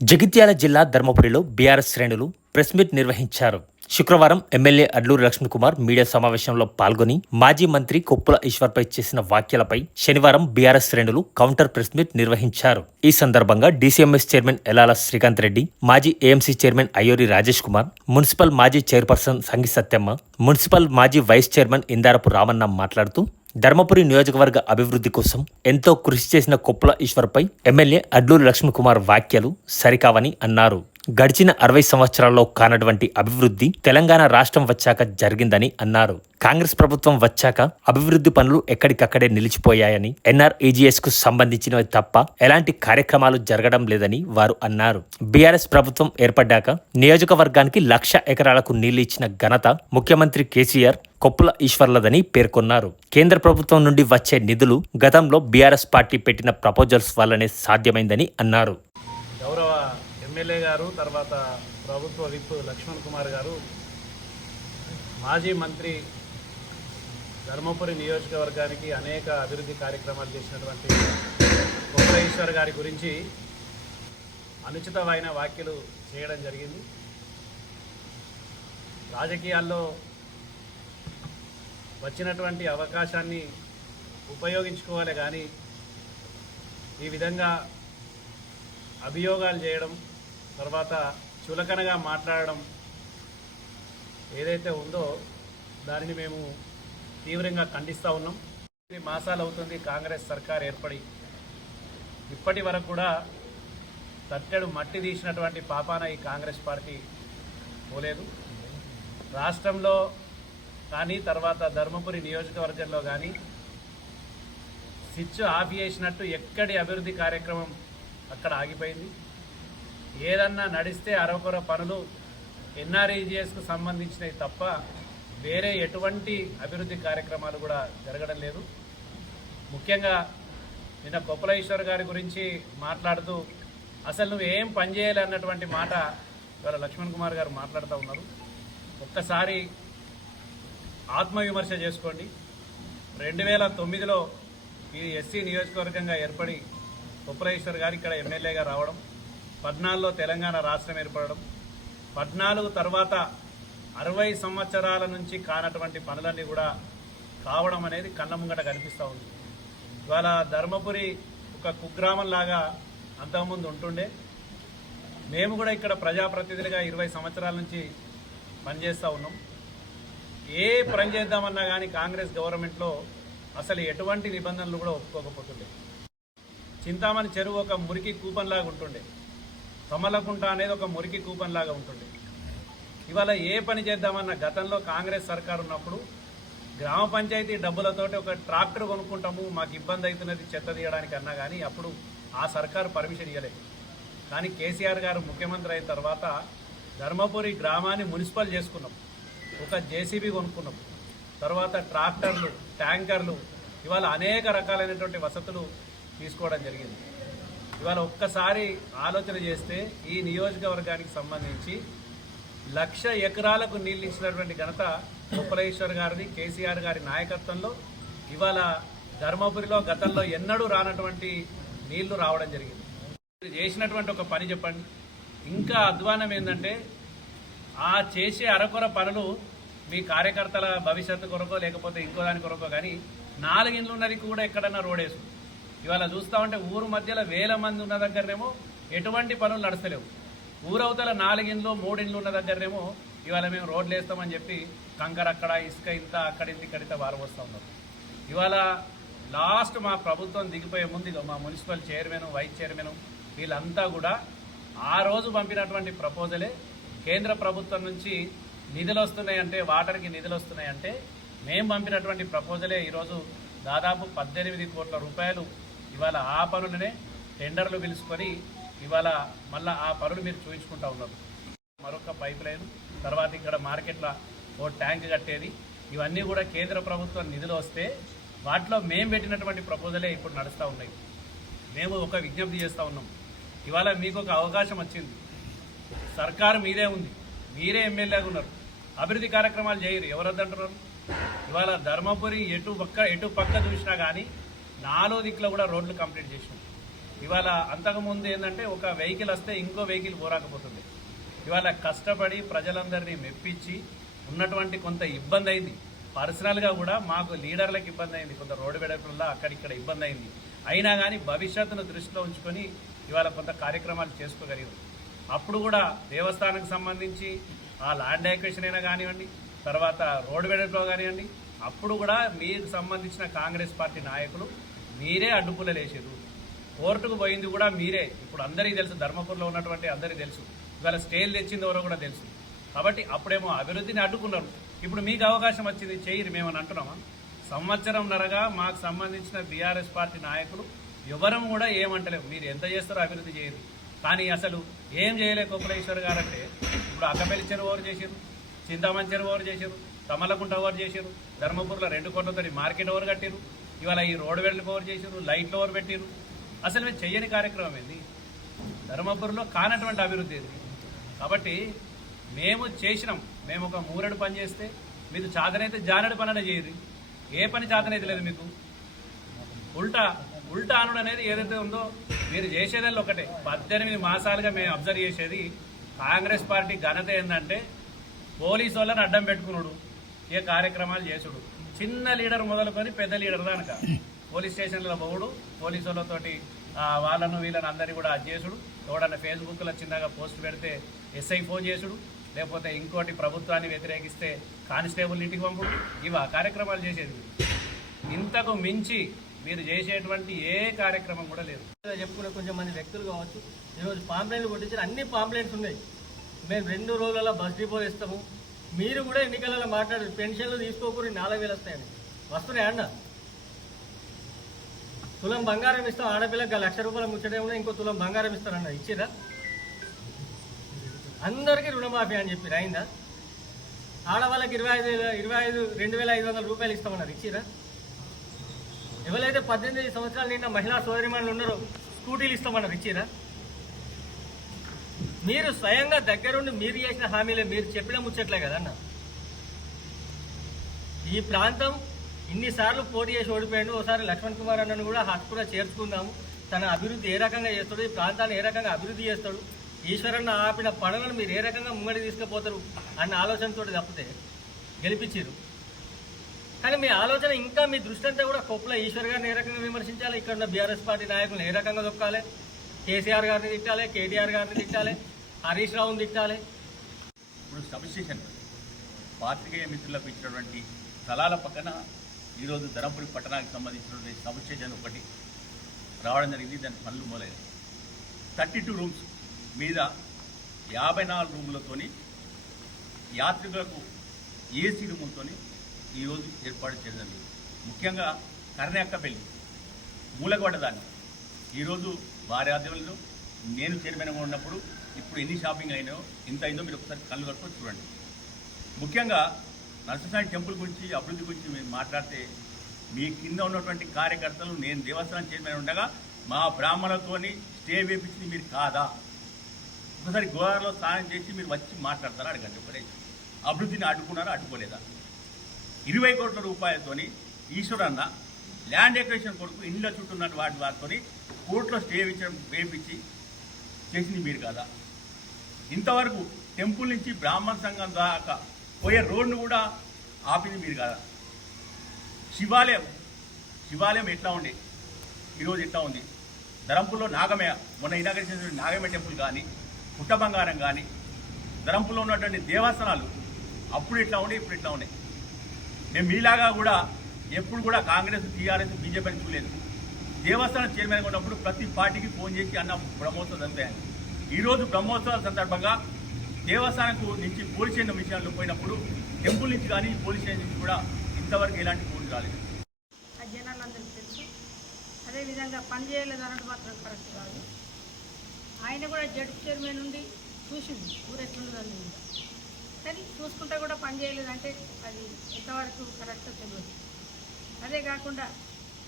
జగిత్యాల జిల్లా ధర్మపురిలో బీఆర్ఎస్ శ్రేణులు ప్రెస్ మీట్ నిర్వహించారు. శుక్రవారం ఎమ్మెల్యే అడ్లూరు లక్ష్మణ్ కుమార్ మీడియా సమావేశంలో పాల్గొని మాజీ మంత్రి కొప్పుల ఈశ్వర్పై చేసిన వ్యాఖ్యలపై శనివారం బీఆర్ఎస్ శ్రేణులు కౌంటర్ ప్రెస్ మీట్ నిర్వహించారు. ఈ సందర్భంగా డీసీఎంఎస్ చైర్మన్ ఎలాల శ్రీకాంత్ రెడ్డి మాజీ AMC chairman Ayyuri Rajesh Kumar municipal మాజీ చైర్పర్సన్ సంగి సత్యమ్మ మున్సిపల్ మాజీ వైస్ చైర్మన్ ఇందారపు రామన్న మాట్లాడుతూ ధర్మపురి నియోజకవర్గ అభివృద్ధి కోసం ఎంతో కృషి చేసిన కొప్పుల ఈశ్వర్పై ఎమ్మెల్యే అడ్లూరు లక్ష్మీకుమార్ వ్యాఖ్యలు సరికావని అన్నారు. గడిచిన అరవై సంవత్సరాల్లో కానటువంటి అభివృద్ధి తెలంగాణ రాష్ట్రం వచ్చాక జరిగిందని అన్నారు. కాంగ్రెస్ ప్రభుత్వం వచ్చాక అభివృద్ధి పనులు ఎక్కడికక్కడే నిలిచిపోయాయని ఎన్ఆర్ఈజీఎస్కు సంబంధించినవి తప్ప ఎలాంటి కార్యక్రమాలు జరగడం లేదని వారు అన్నారు. బీఆర్ఎస్ ప్రభుత్వం ఏర్పడ్డాక నియోజకవర్గానికి లక్ష ఎకరాలకు నీళ్ళు ఇచ్చిన ఘనత ముఖ్యమంత్రి కేసీఆర్ కొప్పుల ఈశ్వర్లదని పేర్కొన్నారు. కేంద్ర ప్రభుత్వం నుండి వచ్చే నిధులు గతంలో బీఆర్ఎస్ పార్టీ పెట్టిన ప్రపోజల్స్ వల్లనే సాధ్యమైందని అన్నారు. ఎమ్మెల్యే గారు తర్వాత ప్రభుత్వ విప్ లక్ష్మణ్ కుమార్ గారు మాజీ మంత్రి ధర్మపురి నియోజకవర్గానికి అనేక అభివృద్ధి కార్యక్రమాలు చేసినటువంటి కొప్పలేశ్వర్ గారి గురించి అనుచితమైన వ్యాఖ్యలు చేయడం జరిగింది. రాజకీయాల్లో వచ్చినటువంటి అవకాశాన్ని ఉపయోగించుకోవాలి కానీ ఈ విధంగా అభియోగాలు చేయడం తర్వాత చులకనగా మాట్లాడడం ఏదైతే ఉందో దానిని మేము తీవ్రంగా ఖండిస్తూ ఉన్నాం. ఇది మాసాలు అవుతుంది కాంగ్రెస్ సర్కార్ ఏర్పడి. ఇప్పటి వరకు కూడా తట్టెడు మట్టి తీసినటువంటి పాపాన ఈ కాంగ్రెస్ పార్టీ పోలేదు. రాష్ట్రంలో కానీ తర్వాత ధర్మపురి నియోజకవర్గంలో కానీ స్విచ్ ఆఫ్ చేసినట్టు ఎక్కడి అభివృద్ధి కార్యక్రమం అక్కడ ఆగిపోయింది. ఏదన్నా నడిస్తే అరకొర పనులు ఎన్ఆర్ఈజిఎస్కు సంబంధించినవి తప్ప వేరే ఎటువంటి అభివృద్ధి కార్యక్రమాలు కూడా జరగడం లేదు. ముఖ్యంగా నిన్న కొప్పలేశ్వర్ గారి గురించి మాట్లాడుతూ అసలు నువ్వు ఏం పని అన్నటువంటి మాట ఇవాళ లక్ష్మణ్ కుమార్ గారు మాట్లాడుతూ ఉన్నారు. ఒక్కసారి ఆత్మవిమర్శ చేసుకోండి. రెండు వేల తొమ్మిదిలో ఈ ఎస్సీ నియోజకవర్గంగా ఏర్పడి కొప్పలేశ్వర్ గారు ఇక్కడ ఎమ్మెల్యేగా రావడం పద్నాలుగులో తెలంగాణ రాష్ట్రం ఏర్పడడం పద్నాలుగు తర్వాత అరవై సంవత్సరాల నుంచి కానటువంటి పనులన్నీ కూడా కావడం అనేది కళ్ళ ముంగట కనిపిస్తూ ఉంది. ఇవాళ ధర్మపురి ఒక కుగ్రామం లాగా అంతకుముందు ఉంటుండే. మేము కూడా ఇక్కడ ప్రజాప్రతినిధులుగా ఇరవై సంవత్సరాల నుంచి పనిచేస్తూ ఉన్నాం. ఏ పని చేద్దామన్నా కానీ కాంగ్రెస్ గవర్నమెంట్లో అసలు ఎటువంటి నిబంధనలు కూడా ఒప్పుకోకపోతుండే. చింతామణి చెరువు ఒక మురికి కూపన్లాగా ఉంటుండే. తమలకుంట అనేది ఒక మురికి కూపన్ లాగా ఉంటుంది. ఇవాళ ఏ పని చేద్దామన్న గతంలో కాంగ్రెస్ సర్కార్ ఉన్నప్పుడు గ్రామ పంచాయతీ డబ్బులతోటి ఒక ట్రాక్టర్ కొనుక్కుంటాము మాకు ఇబ్బంది అవుతున్నది చెత్త తీయడానికి అన్నా కానీ అప్పుడు ఆ సర్కారు పర్మిషన్ ఇవ్వలేదు కానీ కేసీఆర్ గారు ముఖ్యమంత్రి అయిన తర్వాత ధర్మపురి గ్రామాన్ని మున్సిపల్ చేసుకున్నాం. ఒక జేసీబీ కొనుక్కున్నాం. తర్వాత ట్రాక్టర్లు ట్యాంకర్లు ఇవాళ అనేక రకాలైనటువంటి వసతులు తీసుకోవడం జరిగింది. ఇవాళ ఒక్కసారి ఆలోచన చేస్తే ఈ నియోజకవర్గానికి సంబంధించి లక్ష ఎకరాలకు నీళ్ళు ఇచ్చినటువంటి ఘనత ఉప్పలేశ్వర్ గారిది కేసీఆర్ గారి నాయకత్వంలో. ఇవాళ ధర్మపురిలో గతంలో ఎన్నడూ రానటువంటి నీళ్ళు రావడం జరిగింది. మీరు చేసినటువంటి ఒక పని చెప్పండి. ఇంకా అధ్వానం ఏంటంటే ఆ చేసే అరకొర పనులు మీ కార్యకర్తల భవిష్యత్తు కొరకో లేకపోతే ఇంకో దాని కొరకో కానీ నాలుగిండ్లు ఉన్నది కూడా ఎక్కడన్నా వేసుకుంది ఇవాళ చూస్తా ఉంటే ఊరు మధ్యలో వేల మంది ఉన్న దగ్గరనేమో ఎటువంటి పనులు నడచలేవు ఊరవతల నాలుగిండ్లు మూడిండ్లు ఉన్న దగ్గరనేమో ఇవాళ మేము రోడ్లు వేస్తామని చెప్పి కంకర అక్కడ ఇసుక ఇంత అక్కడ ఇక్కడితే ఇక్కడ ఇంత వారవస్తూ ఉన్నారు. ఇవాళ లాస్ట్ మా ప్రభుత్వం దిగిపోయే ముందు ఇగో మా మున్సిపల్ చైర్మన్ వైస్ చైర్మన్ వీళ్ళంతా కూడా ఆ రోజు పంపినటువంటి ప్రపోజలే కేంద్ర ప్రభుత్వం నుంచి నిధులు వస్తున్నాయంటే వాటర్కి నిధులు వస్తున్నాయంటే మేము పంపినటువంటి ప్రపోజలే ఈరోజు దాదాపు పద్దెనిమిది కోట్ల రూపాయలు ఇవాళ ఆ పనులనే టెండర్లు పిలుచుకొని ఇవాళ మళ్ళీ ఆ పనులు మీరు చూపించుకుంటా ఉన్నారు. మరొక పైప్ లైన్ తర్వాత ఇక్కడ మార్కెట్లో ఓ ట్యాంక్ కట్టేది. ఇవన్నీ కూడా కేంద్ర ప్రభుత్వం నిధులు వస్తే వాటిలో మేము పెట్టినటువంటి ప్రపోజలే ఇప్పుడు నడుస్తూ ఉన్నాయి. మేము ఒక విజ్ఞప్తి చేస్తూ ఉన్నాం. ఇవాళ మీకు ఒక అవకాశం వచ్చింది. సర్కారు మీదే ఉంది. మీరే ఎమ్మెల్యేగా ఉన్నారు. అభివృద్ధి కార్యక్రమాలు చేయరు. ఎవరు ఇవాళ ధర్మపురి ఎటు పక్క ఎటు పక్క చూసినా కానీ నాలుగు దిక్కులో కూడా రోడ్లు కంప్లీట్ చేసినాం. ఇవాళ అంతకుముందు ఏంటంటే ఒక వెహికల్ వస్తే ఇంకో వెహికల్ పోరాకపోతుంది ఇవాళ కష్టపడి ప్రజలందరినీ మెప్పించి ఉన్నటువంటి కొంత ఇబ్బంది అయింది. పర్సనల్గా కూడా మాకు లీడర్లకు ఇబ్బంది అయింది. కొంత రోడ్డు వెడపుల్లో అక్కడిక్కడ ఇబ్బంది అయింది. అయినా కానీ భవిష్యత్తును దృష్టిలో ఉంచుకొని ఇవాళ కొంత కార్యక్రమాలు చేసుకోగలిగాం. అప్పుడు కూడా దేవస్థానానికి సంబంధించి ఆ ల్యాండ్ యాక్వేషన్ అయినా కానివ్వండి తర్వాత రోడ్డు వెడల్పులో కానివ్వండి అప్పుడు కూడా మీకు సంబంధించిన కాంగ్రెస్ పార్టీ నాయకులు మీరే అడ్డుపుల్లలు వేసారు కోర్టుకు పోయింది కూడా మీరే. ఇప్పుడు అందరికీ తెలుసు ధర్మపురంలో ఉన్నటువంటి అందరికీ తెలుసు. ఇవాళ స్టేలు తెచ్చింది ఎవరో కూడా తెలుసు. కాబట్టి అప్పుడేమో అభివృద్ధిని అడ్డుకున్నారు. ఇప్పుడు మీకు అవకాశం వచ్చింది చేయరు మేమని అంటున్నామా? సంవత్సరం నరగా మాకు సంబంధించిన బీఆర్ఎస్ పార్టీ నాయకులు ఎవరం కూడా ఏమంటలేవు. మీరు ఎంత చేస్తారో అభివృద్ధి చేయరు. కానీ అసలు ఏం చేయలే కుప్పలేశ్వర్ గారు అంటే ఇప్పుడు అక్కపల్లి చెరువు ఓవర్ చేశారు చింతామణి చెరువు ఓవర్ చేశారు తమలకుంట ఓవర్ చేశారు ధర్మపురంలో రెండు కోట్లతో మార్కెట్ ఓవర్ కట్టారు ఇవాళ ఈ రోడ్ వెడల్పు కవర్ చేశారు లైట్లు ఓవర్ పెట్టారు అసలు మీరు చెయ్యని కార్యక్రమం ఏంది? ధర్మపురంలో కానటువంటి అభివృద్ధి ఇది కాబట్టి మేము చేసినాం. మేము ఒక మూరెడు పని చేస్తే మీకు చాతనైతే జానడు పని చేయరు ఏ పని చాతనైతే లేదు మీకు? ఉల్టా ఉల్టా అనుడు అనేది ఏదైతే ఉందో మీరు చేసేదల్లా ఒకటే. పద్దెనిమిది మాసాలుగా మేము అబ్జర్వ్ చేసేది కాంగ్రెస్ పార్టీ ఘనత ఏంటంటే పోలీసు వాళ్ళని అడ్డం పెట్టుకున్నాడు ఏ కార్యక్రమాలు చేసుడు. చిన్న లీడర్ మొదలుకొని పెద్ద లీడర్ దానక. పోలీస్ స్టేషన్లో పోవుడు పోలీసులతోటి వాళ్ళను వీళ్ళని అందరినీ కూడా అది చేసుడు. ఎవడన్నా ఫేస్బుక్లో చిన్నగా పోస్ట్ పెడితే ఎస్ఐ ఫోన్ చేసుడు. లేకపోతే ఇంకోటి ప్రభుత్వాన్ని వ్యతిరేకిస్తే కానిస్టేబుల్ ఇంటికి పంపుడు. ఇవా కార్యక్రమాలు చేసేది ఇంతకు మించి మీరు చేసేటువంటి ఏ కార్యక్రమం కూడా లేదు. చెప్పుకునే కొంచెం మంది వ్యక్తులు కావచ్చు. ఈరోజు పాంప్లైన్లు కొట్టించిన అన్ని పాంప్లైంట్స్ ఉన్నాయి. మేము రెండు రోజులలో బస్ డిపో ఇస్తాము మీరు కూడా ఎన్నికలలో మాట్లాడారు పెన్షన్లు తీసుకోకూడదు నాలుగు వేలు వస్తాయని. వస్తున్నాయి అన్న? తులం బంగారం ఇస్తాం ఆడపిల్లకి లక్ష రూపాయల ముచ్చటే ఉన్నా ఇంకో తులం బంగారం ఇస్తారన్న ఇచ్చిరా అందరికీ రుణమాఫీ అని చెప్పి అయిందా? ఆడవాళ్ళకి ఇరవై ఐదు ఇరవై ఐదు రెండు వేల ఐదు వందల రూపాయలు ఇస్తామన్నారు ఇచ్చిరా ఎవరైతే పద్దెనిమిది సంవత్సరాలు నిన్న మహిళా సోదరిమణులు ఉన్నారో స్కూటీలు ఇస్తామన్నారు ఇచ్చిరా మీరు స్వయంగా దగ్గరుండి మీరు చేసిన హామీలే మీరు చెప్పిన ముచ్చట్లే కదన్న ఈ ప్రాంతం ఇన్నిసార్లు పోటీ చేసి ఓడిపోయాడు. ఒకసారి లక్ష్మణ్ కుమార్ అన్నను కూడా హక్కుగా చేర్చుకుందాము. తన అభివృద్ధి ఏ రకంగా చేస్తాడు ఈ ప్రాంతాన్ని ఏ రకంగా అభివృద్ధి చేస్తాడు ఈశ్వరన్న ఆపిన పనులను మీరు ఏ రకంగా ముంగడి తీసుకుపోతారు అన్న ఆలోచనతో తప్పితే గెలిపించారు కానీ మీ ఆలోచన ఇంకా మీ దృష్టి అంతా కూడా కొప్పుల ఈశ్వర్ గారిని ఏ రకంగా విమర్శించాలి? ఇక్కడ ఉన్న బీఆర్ఎస్ పార్టీ నాయకులను ఏ రకంగా దొక్కాలి? కేసీఆర్ గారిని తిట్టాలి కేటీఆర్ గారిని తిట్టాలి హరీష్ రావుని తిట్టాలి. ఇప్పుడు సబ్స్టేషన్ పాత్రికేయ మిత్రులకు ఇచ్చినటువంటి స్థలాల పక్కన ఈరోజు ధర్మపురి పట్టణానికి సంబంధించినటువంటి సబ్స్టేషన్ ఒకటి రావడం జరిగింది. దాని పనులు మొదలైనవి. థర్టీ టూ రూమ్స్ మీద యాభై నాలుగు రూములతోని యాత్రికులకు ఏసీ రూములతోని ఈరోజు ఏర్పాటు చేయడం జరిగింది. ముఖ్యంగా కర్ణాకపల్లి మూలగొడదాన్ని ఈరోజు వారి ఆధ్వర్యంలో నేను చైర్మన్గా ఉన్నప్పుడు ఇప్పుడు ఎన్ని షాపింగ్ అయినాయో ఎంత అయిందో మీరు ఒకసారి కళ్ళు కట్టుకొని చూడండి. ముఖ్యంగా నరసింహస్వామి టెంపుల్ గురించి అభివృద్ధి గురించి మీరు మాట్లాడితే మీ కింద ఉన్నటువంటి కార్యకర్తలు నేను దేవస్థానం చైర్మన్ ఉండగా మా బ్రాహ్మణులతోని స్టే వేపించింది మీరు కాదా? ఒకసారి గోదావరిలో స్నానం చేసి మీరు వచ్చి మాట్లాడతారా? అడగండి ఒకటే. అభివృద్ధిని అడ్డుకున్నారా అడ్డుకోలేదా ఇరవై కోట్ల రూపాయలతోని ఈశ్వరన్న ల్యాండ్ ఎక్వేషన్ కొరకు ఇండ్ల చుట్టూ ఉన్న వాటి వారితో కోర్టులో స్టే వేయించడం వేపించి చేసింది మీరు కదా? ఇంతవరకు టెంపుల్ నుంచి బ్రాహ్మణ సంఘం దాకా పోయే రోడ్ను కూడా ఆపింది మీరు కదా? శివాలయం. శివాలయం ఎట్లా ఉండే? ఈరోజు ఎట్లా ఉంది? ధరంపూర్లో నాగమయ మొన్న ఇనాగరించిన చేసిన నాగమయ టెంపుల్ కానీ పుట్ట బంగారం కానీ ధరంపూర్లో ఉన్నటువంటి దేవస్థానాలు అప్పుడు ఇట్లా ఉండే ఇప్పుడు ఇట్లా ఉన్నాయి? మేము మీలాగా కూడా ఎప్పుడు కూడా కాంగ్రెస్ టీఆర్ఎస్ బీజేపీ అని చూడలేదు. దేవస్థానం చైర్మన్గా ఉన్నప్పుడు ప్రతి పార్టీకి ఫోన్ చేసి అన్న బ్రహ్మోత్సవం జరుగుతాయని. ఈరోజు బ్రహ్మోత్సవాల సందర్భంగా దేవస్థానకు నుంచి పోలీస్ స్టేషన్ విషయాలు పోయినప్పుడు టెంపుల్ నుంచి కానీ పోలీస్ స్టేషన్ నుంచి కూడా ఇంతవరకు ఎలాంటి ఫోన్ రాలేదు. జనాలందరికీ తెలుసు. అదేవిధంగా పనిచేయలేదు అన్నది మాత్రం కరెక్ట్ కాదు. ఆయన కూడా జడ్ చైర్మన్ ఉండి చూసింది ఊరు ఎట్లున్నదని కానీ చూసుకుంటే కూడా పని చేయలేదంటే అది ఎంతవరకు కరెక్ట్గా తెలియదు. అదే కాకుండా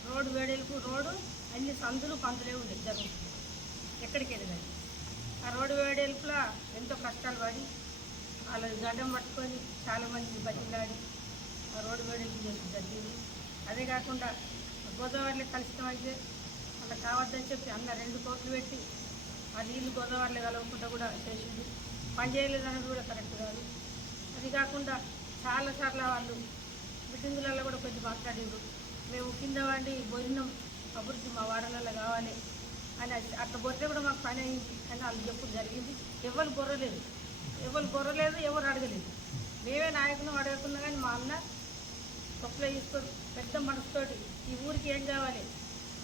రోడ్డు వేడేలకు రోడ్డు అన్ని సందులు పందులే ఉండే జరుగుతుంది ఎక్కడికి వెళ్ళలేదు ఆ రోడ్డు వేడేలుపులా ఎంతో కష్టాలు పడి వాళ్ళ గడ్డం పట్టుకొని చాలామంది బతిలాడి ఆ రోడ్డు వేడేలుపు చేసి జరిగింది అదే కాకుండా గోదావరిలో కలుషితం అయితే అలా కావద్దని చెప్పి అన్న రెండు కోట్లు పెట్టి ఆ నీళ్ళు గోదావరిలో కలవకుండా కూడా చేసింది. పని చేయలేదు అనేది కూడా కరెక్ట్ కాదు. అది కాకుండా చాలాసార్లు వాళ్ళు మీటింగులలో కూడా కొంచెం మాట్లాడిండ్రు మేము కింద వండి భోజనం అభివృద్ధి మా వాడలలో కావాలి. అని అది- అట్లా బొర్రె కూడా మాకు పని అయింది. అని వాళ్ళు చెప్పుడు జరిగింది? ఎవరు బొర్రలేదు ఎవరు బొర్రలేదు ఎవరు అడగలేదు. మేమే నాయకులు అడగకుండా కానీ మా అన్న తప్పులో తీసుకొని పెద్ద మనసుతోటి ఈ ఊరికి ఏం కావాలి?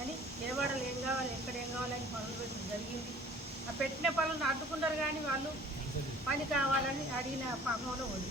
అని ఏ వాడలు ఏం కావాలి ఎక్కడ ఏం కావాలి అని పనులు పెట్టడం జరిగింది. ఆ పెట్టిన పనులను అడ్డుకున్నారు కానీ వాళ్ళు పని కావాలని అడిగిన పాపంలో ఉంది.